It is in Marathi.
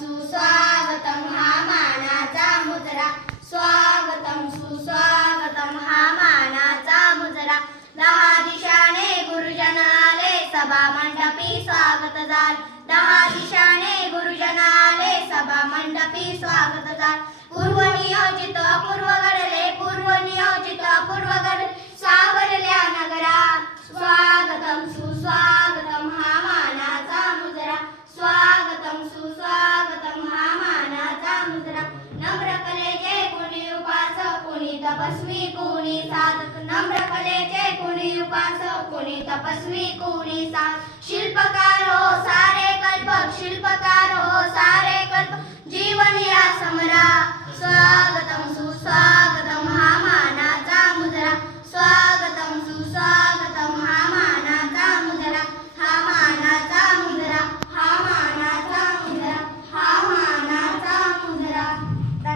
सुस्वागतम हा मानाचा मुजरा, स्वागतम सुस्वागतम हा मानाचा मुजरा. 10 दिशाने गुरुजन आले सभा मंडपी स्वागत झाल, 10 दिशाने गुरुजन आले सभा मंडपी स्वागत झाल. पूर्वनियोजित अपूर्व घडले, पूर्वनियोजित अपूर्व घडले सावरल्या नगरा. स्वागतम सुस्वागतम हा मानाचा मुजरा, स्वागतम सुस्वागतम हा मानाचा मुजरा. नम्र कलेचे कुणी उपासक, कुणी तपस्वी, कुणी साधक. नम्र कलेचे कुणी उपासक, कुणी तपस्वी, कुणी साधक. शिल्पकार हो सारे कल्पक, शिल्पकार हो